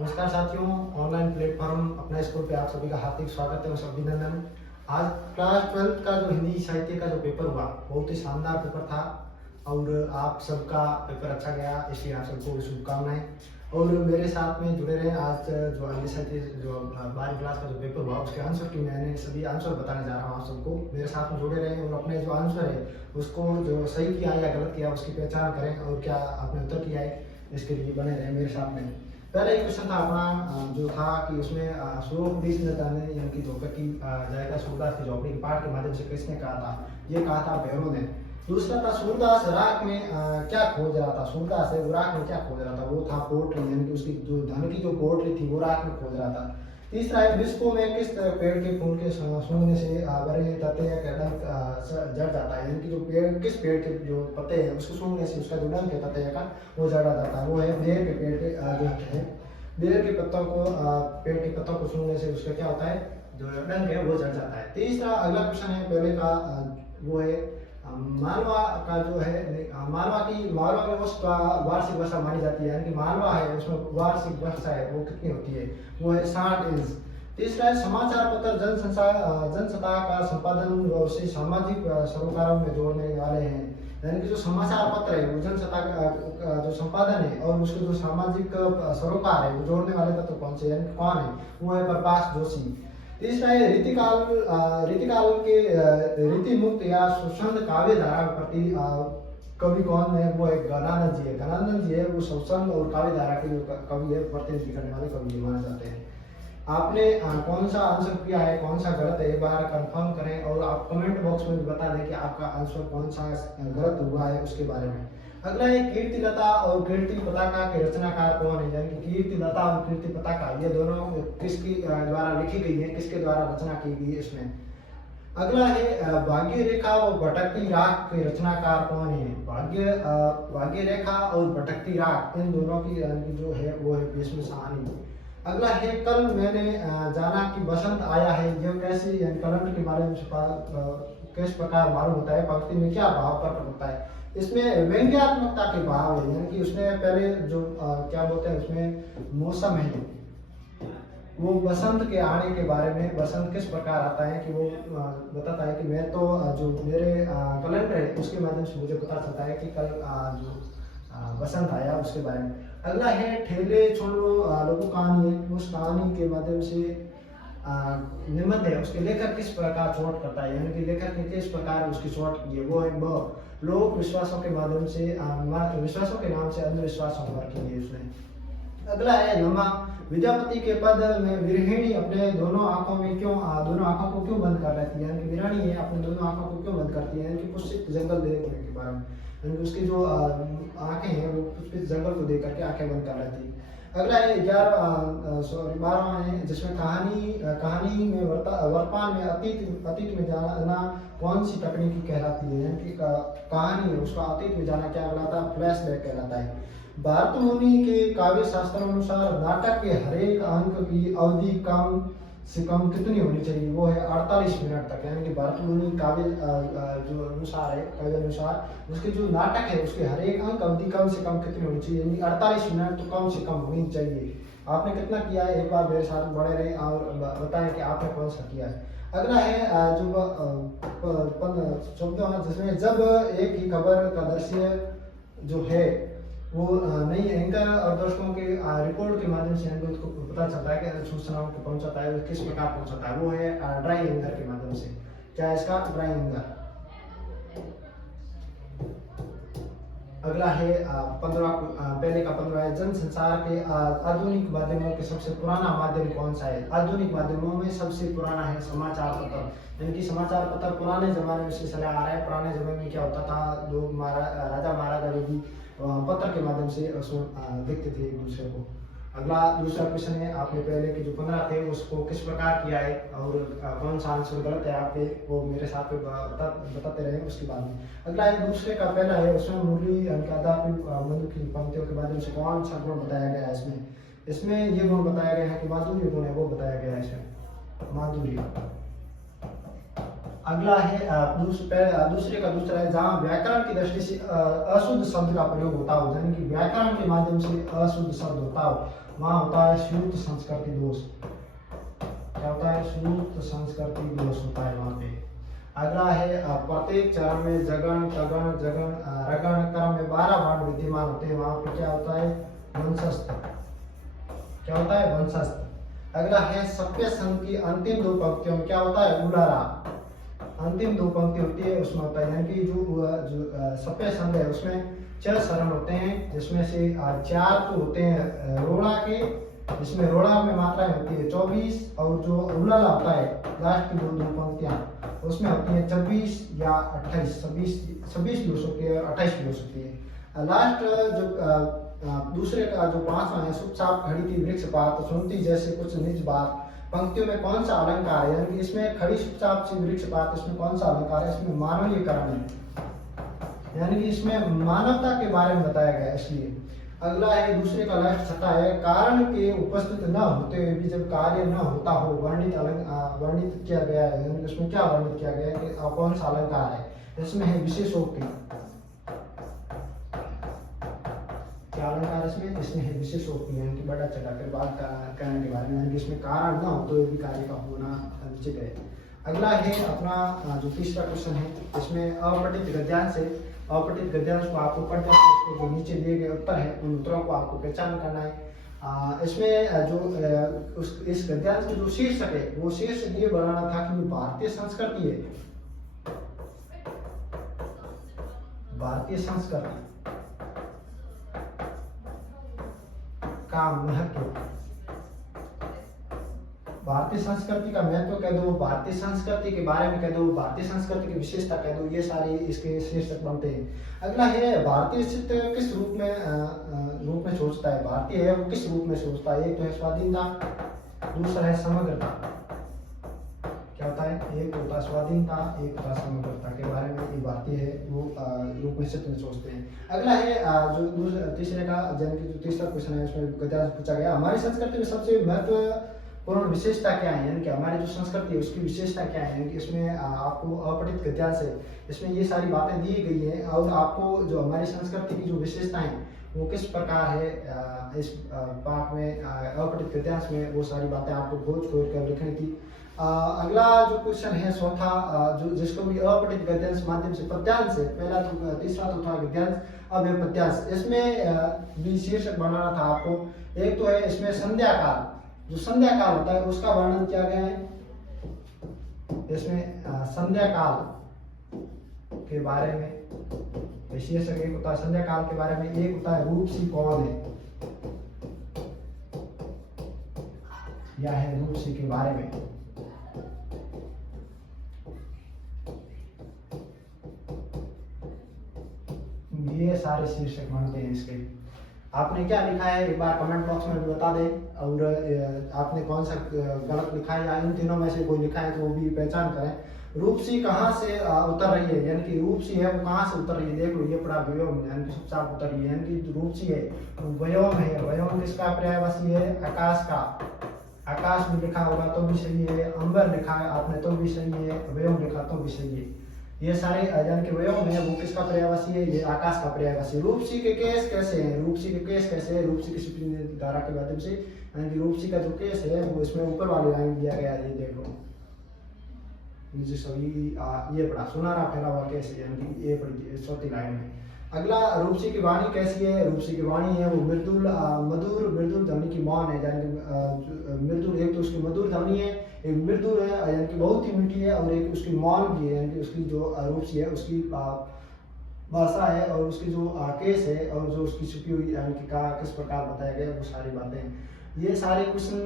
नमस्कार साथियों, online platform अपना स्कूल पे आप सभी का हार्दिक स्वागत है और अभिनंदन। आज क्लास 12th का जो हिंदी साहित्य का जो पेपर हुआ बहुत ही शानदार पेपर था और आप सबका पेपर अच्छा गया, इसलिए आप सबको शुभकामनाएं। और मेरे साथ में जुड़े रहे। आज जो हिंदी साहित्य जो 12वीं क्लास का जो पेपर हुआ उसके आंसर की मैंने सभी आंसर बताने जा रहा हूँ आप सबको। मेरे साथ में जुड़े रहे और अपने जो आंसर है उसको जो सही किया या गलत किया उसकी पहचान करें और क्या आपने उत्तर किया है इसके लिए बने रहे मेरे साथ में। पहला एक क्वेश्चन था अपना जो था कि उसमें सूर्यकुंडी नदाने यानी कि धोकर की जाएगा सूरदास की झोपड़ी के पाठ के माध्यम से किसने कहा था? ये कहा था भैरव ने। दूसरा था सूरदास राख में क्या खोज रहा था? सूरदास है वो राख में क्या खोज रहा था? वो था पोट्री, यानी कि उसकी जो धन की जो पोट्री थी वो राख में खोज रहा था। तीसरा है विश्व में किस पेड़ के फूल के सूंघने से बड़े तथ्य का डंक जड़ जाता है? यानी कि जो पेड़ किस पेड़ के जो पत्ते हैं उसको सूंघने से उसका जो डंक है तथ्य का वो जड़ जाता है। वो है बेर के पेड़ के जो है बेर के पत्तों को पेड़ के पत्तों को सूंघने से उसका क्या होता है जो डंक है वो जड़ जाता है। तीसरा अगला क्वेश्चन है पहले का वो है मालवा का जो है मालवा में उसका वार्षिक वर्षा मानी जाती है, यानी कि मालवा है उसमें वार्षिक वर्षा है वो कितनी होती है? वो है 60 इंच। तीसरा है समाचार पत्र जनसत्ता का संपादन उसे सामाजिक सरोकारों में जोड़ने वाले हैं, यानी कि जो समाचार पत्र है वो जनसत्ता का जो संपादन है और उसके जो सामाजिक सरोकार है वो जोड़ने वाले तत्व कौन से, यानी कौन है? वो है प्रकाश जोशी। तीसरा है रीतिकाल के रीति मुक्त या स्वच्छंद काव्य धारा के प्रति कवि कौन है? वो एक गणानंद जी है। गणानंद जी है वो स्वच्छंद और काव्य धारा के जो कवि है प्रतिनिधि करने वाले कवि माने जाते हैं। आपने कौन सा आंसर किया है, कौन सा गलत है, एक बार कंफर्म करें और आप कमेंट बॉक्स में भी बता दें कि आपका आंसर कौन सा गलत हुआ है उसके बारे में। अगला है कीर्तिलता और कीर्ति पताका के रचनाकार कौन है? यानी कि कीर्तिलता और कीर्ति पताका ये दोनों किसकी द्वारा लिखी गई है, किसके द्वारा रचना की गई है इसमें। अगला है भाग्य रेखा और भटकती राख के रचनाकार कौन है? भाग्य रेखा और भटकती राख इन दोनों की जो है वो है भीष्म साहनी। अगला है कल मैंने जाना कि बसंत आया है, यह कैसे कलंट के बारे में किस प्रकार मालूम होता है? पंक्ति में क्या भाव प्रकट होता है? इसमें व्यंग्यात्मकता के भाव है, यानी कि उसने पहले जो क्या बोलते हैं उसमें मौसम है वो बसंत के आने के बारे में, बसंत किस प्रकार आता है कि वो बताता है कि मैं तो जो मेरे कैलेंडर है उसके माध्यम से मुझे पता चलता है कि कल जो बसंत आया उसके बारे में। अगला है ठेले छोड़ लो लोगो कहानी है, उस कहानी के माध्यम से निबंध है उसके लेखक किस प्रकार चोट करता है, यानी कि लेखक ने किस प्रकार उसकी चोट की है? वो है लोक विश्वासों के माध्यम से विश्वासों के नाम से अंधविश्वासों पर की है उसने। अगला है लम्हा विद्यापति के पद में विरहिणी अपने दोनों आंखों को क्यों बंद कर रहती है? यानी कि वीरानी है अपने दोनों आंखों को क्यों बंद करती है? यानी कि पुष्पित जंगल देखने के बारे में, यानी कि उसकी जो आंखें हैं वो पुष्पित जंगल को देख करके आंखें बंद कर रहती है। अगला है 12वां है जिसमें कहानी में वर्तमान में अतीत में जाना कौन सी तकनीकी कहलाती है? यानी कि कहानी है उसका अतीत में जाना क्या कहलाता है? फ्लैशबैक कहलाता है। भारत मुनि के काव्य शास्त्र अनुसार नाटक के हरेक अंक की अवधि कम से कम कितनी होनी चाहिए? वो है 48 मिनट तक, यानी कि भारत मुनि काव्य जो अनुसार है काव्य अनुसार उसके जो नाटक है उसके हरेक अंक अवधि कम से कम कितनी होनी चाहिए? यानी 48 मिनट तो कम से कम होनी चाहिए। आपने कितना किया है एक बार मेरे साथ बड़े रहे और बताएं कि आपने कौन सा किया है। अगला है जो जिसमें जब एक ही खबर का दृश्य जो है वो नई एंकर और दर्शकों के रिपोर्ट के माध्यम से हमको उसको पता चलता है कि सूचनाओं को पहुंचाता है वो किस प्रकार पहुंचाता है? वो है ड्राई एंकर के माध्यम से। क्या इसका ड्राई एंकर। अगला है 15 पहले का 15 है जनसंचार के आधुनिक माध्यमों के सबसे पुराना माध्यम कौन सा है? आधुनिक माध्यमों में सबसे पुराना है समाचार पत्र, यानी कि समाचार पत्र पुराने जमाने में से चला आ रहा है। पुराने जमाने में क्या होता था, लोग राजा महाराजा जो भी पत्र के माध्यम से उसमें लिखते थे एक दूसरे को। अगला दूसरा क्वेश्चन है आपने पहले के जो 15 थे उसको किस प्रकार किया है और कौन सा आंसर गलत है आपके वो मेरे साथ बताते रहे उसके बाद में। अगला है दूसरे का पहला है उसमें मुरली मधु की पंक्तियों के माध्यम से कौन सा गुण बताया गया है? इसमें ये गुण बताया गया है कि माधुर्य गुण है वो बताया गया है इसमें माधुर्य। अगला है दूसरे का दूसरा है जहाँ व्याकरण की दृष्टि से अशुद्ध शब्द का प्रयोग होता हो, यानी कि व्याकरण के माध्यम से अशुद्ध शब्द होता हो, वहाँ होता है श्रुत संस्कृति दोष। क्या होता है? श्रुत संस्कृति दोष होता है वहाँ पे। अगला है प्रत्येक चरण में जगन तगन जगन रगन क्रम में 12 वर्ण विद्यमान होते हैं, वहाँ पे क्या होता है? वंशस्थ। क्या होता है? वंशस्थ। अगला है सभ्य संघ की अंतिम 2 पंक्तियों में क्या होता है? उलारा। अंतिम 2 पंक्ति होती है उसमें होता है, यानी कि जो सभ्य संघ है उसमें 6 शरण होते हैं, जिसमें से 4 तो होते हैं रोड़ा के, जिसमें रोड़ा में मात्राएं होती है 24, और जो उलाला होता है लास्ट की 2 पंक्तियां उसमें होती है 26 या 28, 26 भी हो सकती है और 28 भी हो सकती है। लास्ट जो दूसरे का जो 5वां है सुपचाप खड़ी थी वृक्ष पात सुनती जैसे कुछ निज बात, पंक्तियों में कौन सा अलंकार है? यानी कि इसमें खड़ी चुपचाप से वृक्ष पात, इसमें कौन सा अलंकार है? इसमें मानवीयकरण है, यानी कि इसमें मानवता के बारे में बताया गया है इसलिए। अगला है दूसरे का लास्ट छठा है कारण के उपस्थित न होते हुए भी जब कार्य न होता हो वर्णित किया गया है, यानी कि इसमें क्या वर्णित किया गया है कि कौन सा अलंकार है? इसमें है विशेषोक्ति। क्या अलंकार इसमें है विशेषोक्ति, यानी कि बड़ा चढ़ा कर बात करने के बारे में, यानी कि इसमें कारण न हो तो भी कार्य का होना उचित है। अगला है अपना जो तीसरा क्वेश्चन है, इसमें अपठित गद्यांश है। अपठित गद्यांश को आपको पढ़कर उसको जो नीचे दिए गए उत्तर है उन उत्तरों को आपको पहचान करना है। इसमें जो इस गद्यांश के जो शीर्षक है वो शीर्षक ये बनाना था कि भारतीय संस्कृति है, भारतीय संस्कृति का महत्व, भारतीय संस्कृति का महत्व कह दो, भारतीय संस्कृति के बारे में कह दो, भारतीय संस्कृति की विशेषता कह दो, ये सारे इसके शीर्षक बनते हैं। अगला है भारतीय चित्त किस रूप में सोचता है? भारतीय है वो किस रूप में सोचता है? एक तो है स्वाधीनता, दूसरा है समग्रता। क्या होता है? एक होता है स्वाधीनता, एक होता है समग्रता के बारे में ये भारतीय है वो रूप में चित्त में सोचते हैं। अगला है जो तीसरे का जो तीसरा क्वेश्चन है उसमें गद्यांश पूछा गया हमारी संस्कृति में सबसे महत्वपूर्ण विशेषता क्या है, यानी कि हमारी जो संस्कृति है उसकी विशेषता क्या है, यानी कि इसमें आपको अपठित गद्यांश है इसमें ये सारी बातें दी गई हैं और आपको जो हमारी संस्कृति की जो विशेषताएं वो किस प्रकार है इस पाठ में अपठित गद्यांश में वो सारी बातें आपको खोज कर लिखनी थी। अगला जो क्वेश्चन है चौथा जो जिसको भी अपठित गद्यांश माध्यम से पद्यांश है, पहला तो तीसरा तो था गद्यांश, अब है पद्यांश। इसमें भी शीर्षक बनाना था आपको। एक तो है इसमें संध्या काल, जो संध्या काल होता है उसका वर्णन किया गया है इसमें संध्या काल के बारे में शीर्षक एक होता है संध्या काल के बारे में, एक होता है रूपसी कौन है या है रूपसी के बारे में। ये सारे शीर्षक बनते हैं इसके। आपने क्या लिखा है एक बार कमेंट बॉक्स में भी बता दें, और आपने कौन सा गलत लिखा है या इन तीनों में से कोई लिखा है तो वो भी पहचान करें। रूपसी कहाँ से उतर रही है, यानी कि रूपसी है वो कहाँ से उतर रही है? देख लो ये पड़ा व्योम, यानी कि चुपचाप उतर रही है, यानी कि रूपसी है व्योम है। व्योम किसका पर्यायवाची है? आकाश का। आकाश में लिखा होगा तो भी सही है, अंबर लिखा है आपने तो भी सही है, व्योम लिखा तो भी सही है। ये सारे यानी कि व्योम है वो किसका पर्यायवाची है? ये आकाश का पर्यायवाची। रूपसी के केस कैसे हैं? रूपसी के केस कैसे है? रूपसी की शिपिंग धारा के माध्यम से, यानी कि रूपसी का जो केस है वो इसमें ऊपर वाले लाइन दिया गया है, ये देखो मुझे सभी ये पढ़ा सुनारा फैला हुआ केस है, यानी कि ये पढ़ी चौथी लाइन में। अगला रूपसी की वाणी कैसी है? रूपसी की वाणी है वो मृदुल मृदुल ध्वनि की मान है, यानी कि मृदुल एक तो उसकी मधुर ध्वनि है, एक मृदुल है यानी कि बहुत ही मीठी है, और एक उसकी मौन भी है, यानी कि उसकी जो रूपसी है उसकी भाषा है और उसकी जो केस है और जो उसकी छुपी हुई यानी कि किस प्रकार बताया गया वो सारी बातें। ये सारे क्वेश्चन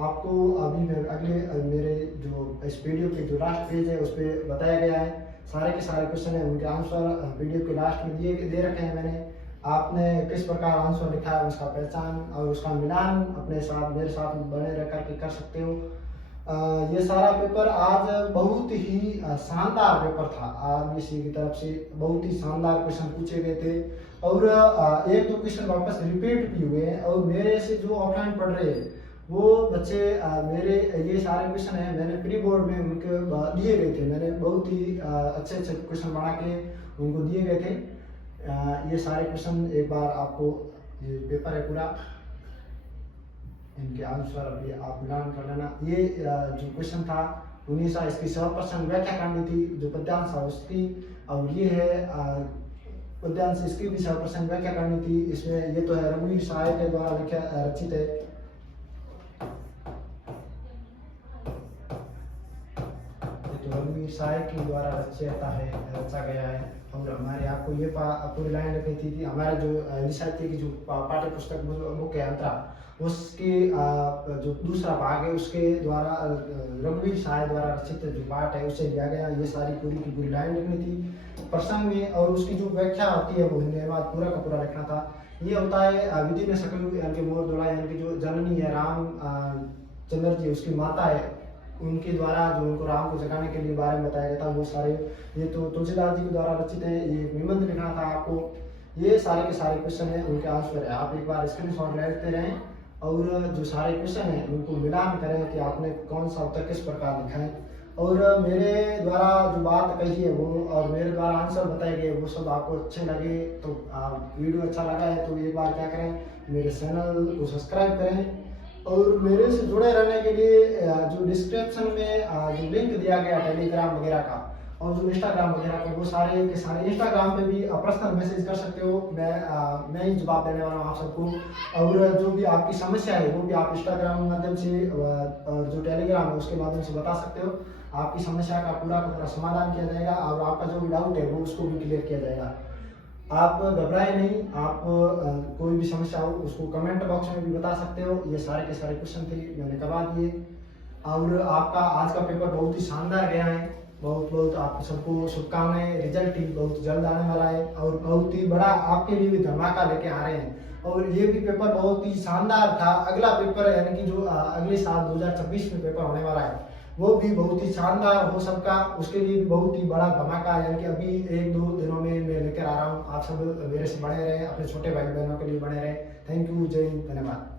आपको अभी अगले मेरे जो इस वीडियो के जो लास्ट पेज है उस पर बताया गया है। सारे के सारे क्वेश्चन है उनके आंसर वीडियो के लास्ट में दे रखे हैं मैंने। आपने किस प्रकार आंसर लिखा है उसका पहचान और उसका मिलान अपने साथ मेरे साथ बने रह करके कर सकते हो। ये सारा पेपर आज बहुत ही शानदार पेपर था। आरबीसी की तरफ से बहुत ही शानदार क्वेश्चन पूछे गए थे और एक दो क्वेश्चन वापस रिपीट भी हुए हैं, और मेरे से जो ऑफलाइन पढ़ रहे हैं वो बच्चे मेरे ये सारे क्वेश्चन है मैंने प्री बोर्ड में उनके दिए गए थे, मैंने बहुत ही अच्छे अच्छे क्वेश्चन बना के उनको दिए गए थे। ये सारे क्वेश्चन एक बार आपको, ये पेपर है पूरा, इनके आंसर अभी आप मिलान कर लेना। ये जो क्वेश्चन था 19 इसकी 100% व्याख्या करनी थी, जो पद्यांश था उसकी, और ये है पद्यांश इसकी भी 100% व्याख्या करनी थी। इसमें ये तो है रघुवीर सहाय के द्वारा रचित है। रघुवीर सहाय के द्वारा रचा गया है। और हमारे आपको ये पूरी लाइन लिखी थी हमारे जो हिंदी साहित्य की जो पाठ्य पुस्तक बुक है अंतरा, उसके जो दूसरा भाग है उसके द्वारा रघुवीर सहाय द्वारा रचित जो पाठ है उसे लिया गया। ये सारी पूरी की पूरी लाइन लिखनी थी प्रसंग में, और उसकी जो व्याख्या होती है वो हिंदी में पूरा का पूरा लिखना था। ये होता है विधि ने सकल यानी कि मोर दोड़ा, यानी कि जो जननी है राम चंद्र जी, उसकी माता है, उनके द्वारा जो उनको राम को जगाने के लिए बारे में बताया गया था। वो सारे ये तो तुलसीदास जी के द्वारा रचित है। ये निबंध लिखना था आपको। ये सारे के सारे क्वेश्चन है, उनके आंसर है। आप एक बार स्क्रीनशॉट लेते रहें और जो सारे क्वेश्चन है उनको मिलान करें कि आपने कौन सा उत्तर किस प्रकार लिखा है। और मेरे द्वारा जो बात कही है वो और मेरे द्वारा आंसर बताए गए वो सब आपको अच्छे लगे तो वीडियो अच्छा लगा है तो एक बार क्या करें, मेरे चैनल को सब्सक्राइब करें। और मेरे से जुड़े रहने के लिए जो डिस्क्रिप्शन में जो लिंक दिया गया टेलीग्राम वगैरह का और जो इंस्टाग्राम वगैरह का, वो सारे के सारे इंस्टाग्राम पे भी पर्सनल मैसेज कर सकते हो। मैं ही जवाब देने वाला हूँ आप सबको। और जो भी आपकी समस्या है वो भी आप इंस्टाग्राम के माध्यम से और जो टेलीग्राम है उसके माध्यम से बता सकते हो। आपकी समस्या का पूरा समाधान किया जाएगा और आपका जो भी डाउट है वो उसको भी क्लियर किया जाएगा। आप घबराए नहीं, आप कोई भी समस्या हो उसको कमेंट बॉक्स में भी बता सकते हो। ये सारे के सारे क्वेश्चन थे मैंने करवा दिए और आपका आज का पेपर बहुत ही शानदार गया है। बहुत बहुत आप सबको शुभकामनाएं। रिजल्ट ही बहुत जल्द आने वाला है और बहुत ही बड़ा आपके लिए भी धमाका लेके आ रहे हैं। और ये भी पेपर बहुत ही शानदार था। अगला पेपर यानी कि जो अगले साल 2026 में पेपर होने वाला है वो भी बहुत ही शानदार हो सबका, उसके लिए भी बहुत ही बड़ा धमाका यानी कि अभी 1-2 दिनों में मैं लेकर आ रहा हूँ। आप सब मेरे से बने रहें, अपने छोटे भाई बहनों के लिए बने रहें। थैंक यू, जय हिंद, धन्यवाद।